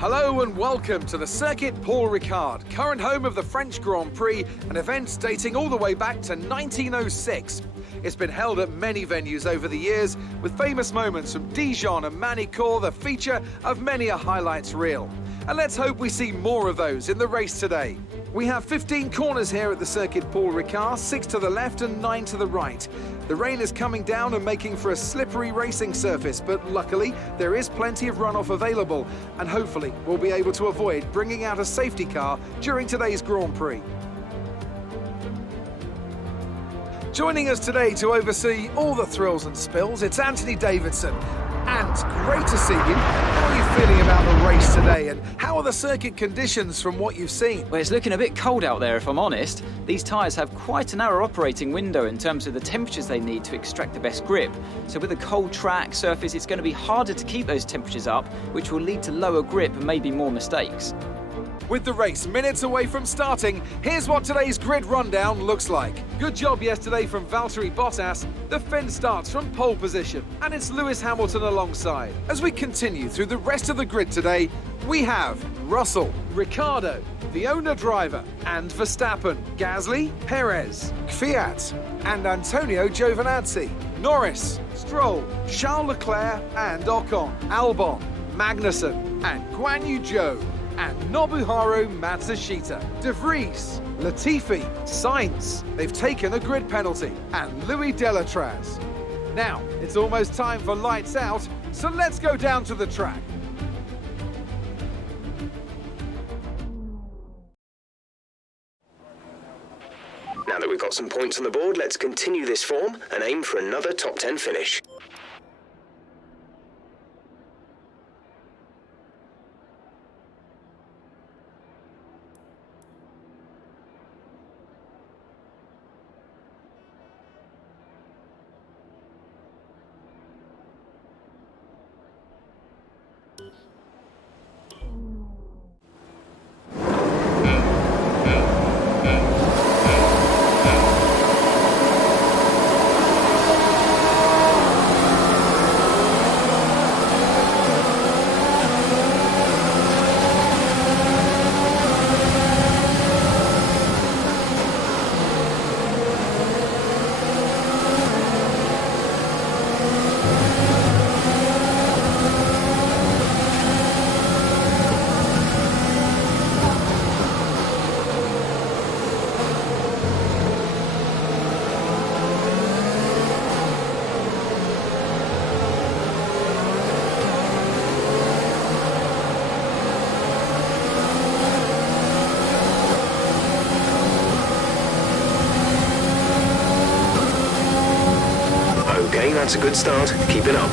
Hello and welcome to the Circuit Paul Ricard, current home of the French Grand Prix, an event dating all the way back to 1906. It's been held at many venues over the years, with famous moments from Dijon and Manicourt the feature of many a highlights reel. And let's hope we see more of those in the race today. We have 15 corners here at the Circuit Paul Ricard, 6 to the left and 9 to the right. The rain is coming down and making for a slippery racing surface, but luckily there is plenty of runoff available, and hopefully we'll be able to avoid bringing out a safety car during today's Grand Prix. Joining us today to oversee all the thrills and spills, it's Anthony Davidson. And great to see you. How are you feeling about the race today, and how are the circuit conditions from what you've seen? Well, it's looking a bit cold out there, if I'm honest. These tyres have quite a narrow operating window in terms of the temperatures they need to extract the best grip. So with a cold track surface, it's going to be harder to keep those temperatures up, which will lead to lower grip and maybe more mistakes. With the race minutes away from starting, here's what today's grid rundown looks like. Good job yesterday from Valtteri Bottas. The Finn starts from pole position, and it's Lewis Hamilton alongside. As we continue through the rest of the grid today, we have Russell, Ricciardo, the owner driver, and Verstappen, Gasly, Perez, Kvyat, and Antonio Giovinazzi, Norris, Stroll, Charles Leclerc, and Ocon, Albon, Magnussen, and Guan Yu Zhou, and Nobuharu Matsushita, De Vries, Latifi, Sainz. They've taken a grid penalty, and Louis Delatraz. Now, it's almost time for lights out, so let's go down to the track. Now that we've got some points on the board, let's continue this form and aim for another top 10 finish. Okay, that's a good start. Keep it up.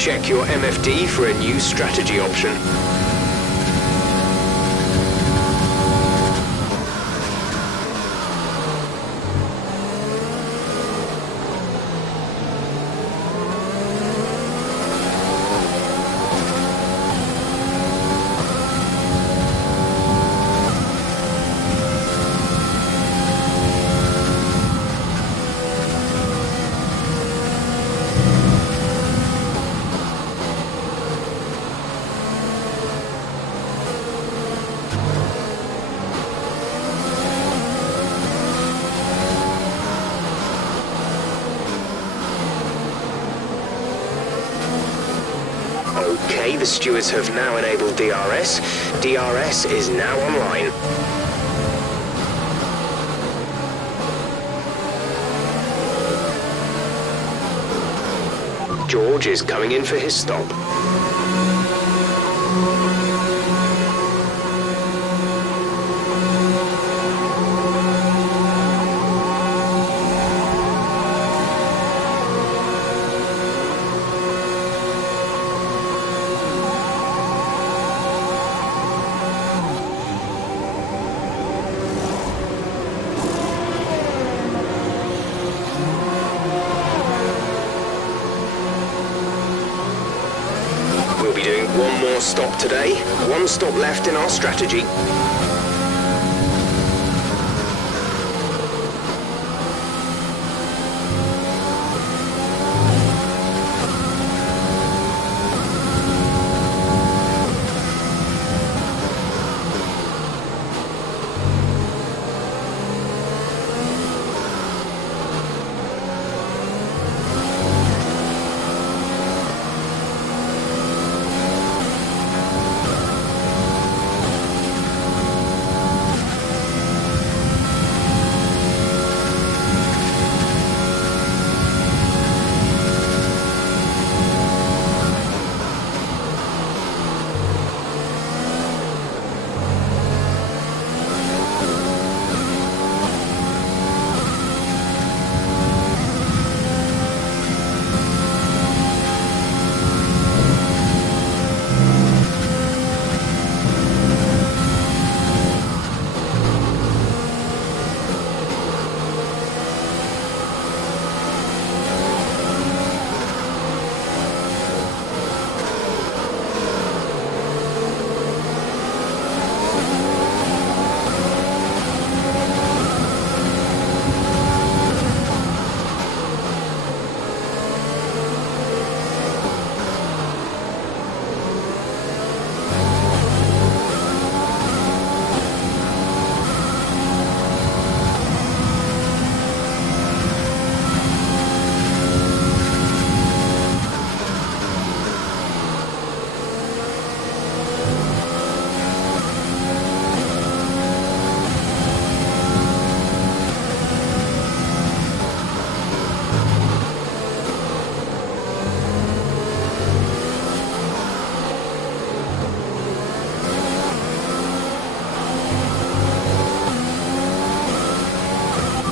Check your MFD for a new strategy option. Okay, the stewards have now enabled DRS. DRS is now online. George is coming in for his stop. We'll be doing one more stop today. One stop left in our strategy.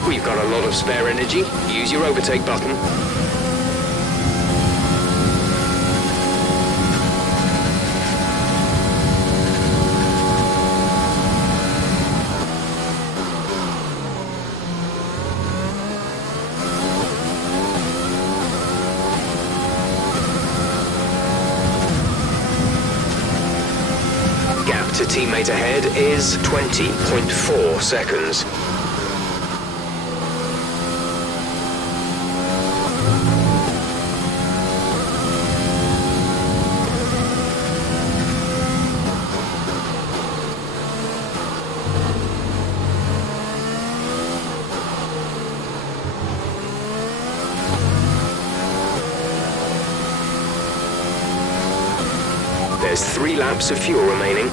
We've got a lot of spare energy. Use your overtake button. Gap to teammate ahead is 20.4 seconds. There's 3 laps of fuel remaining.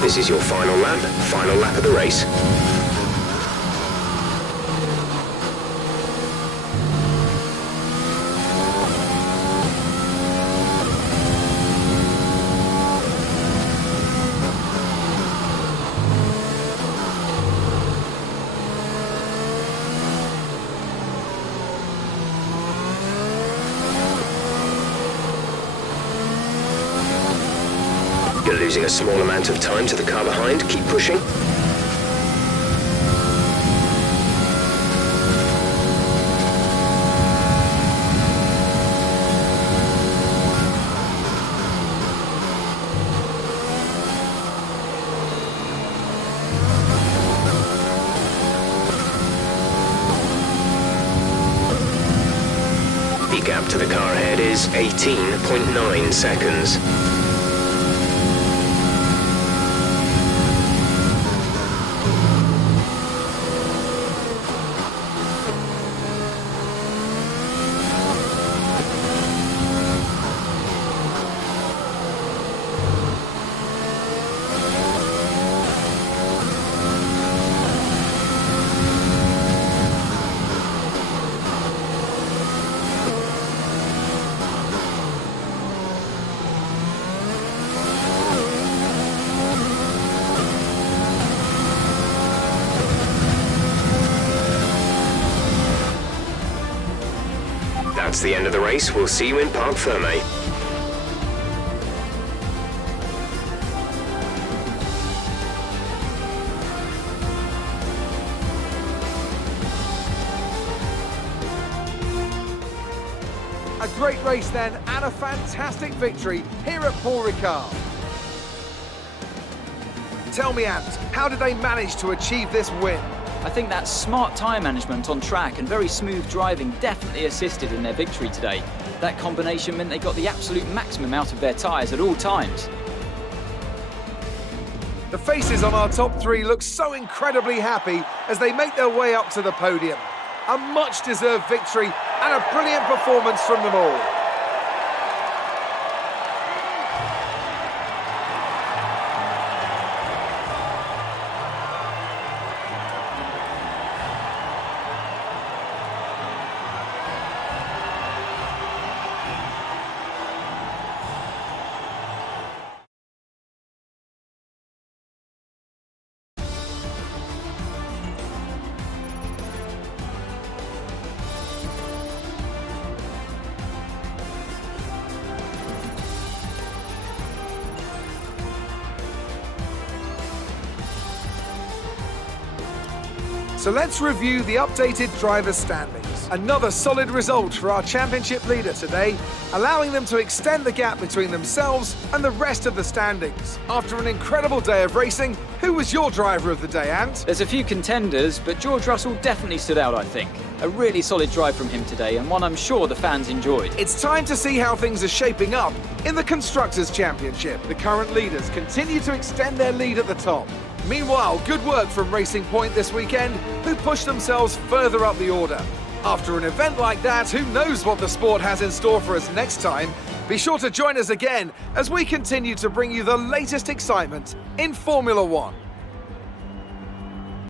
This is your final lap of the race. You're losing a small amount of time to the car behind. Keep pushing. The gap to the car ahead is 18.9 seconds. That's the end of the race. We'll see you in Parc Fermé. A great race then, and a fantastic victory here at Paul Ricard. Tell me, Ant, how did they manage to achieve this win? I think that smart tyre management on track and very smooth driving definitely assisted in their victory today. That combination meant they got the absolute maximum out of their tyres at all times. The faces on our top three look so incredibly happy as they make their way up to the podium. A much-deserved victory and a brilliant performance from them all. So let's review the updated driver standings. Another solid result for our championship leader today, allowing them to extend the gap between themselves and the rest of the standings. After an incredible day of racing, who was your driver of the day, Ant? There's a few contenders, but George Russell definitely stood out, I think. A really solid drive from him today, and one I'm sure the fans enjoyed. It's time to see how things are shaping up in the Constructors' Championship. The current leaders continue to extend their lead at the top. Meanwhile, good work from Racing Point this weekend, who pushed themselves further up the order. After an event like that, who knows what the sport has in store for us next time? Be sure to join us again as we continue to bring you the latest excitement in Formula One.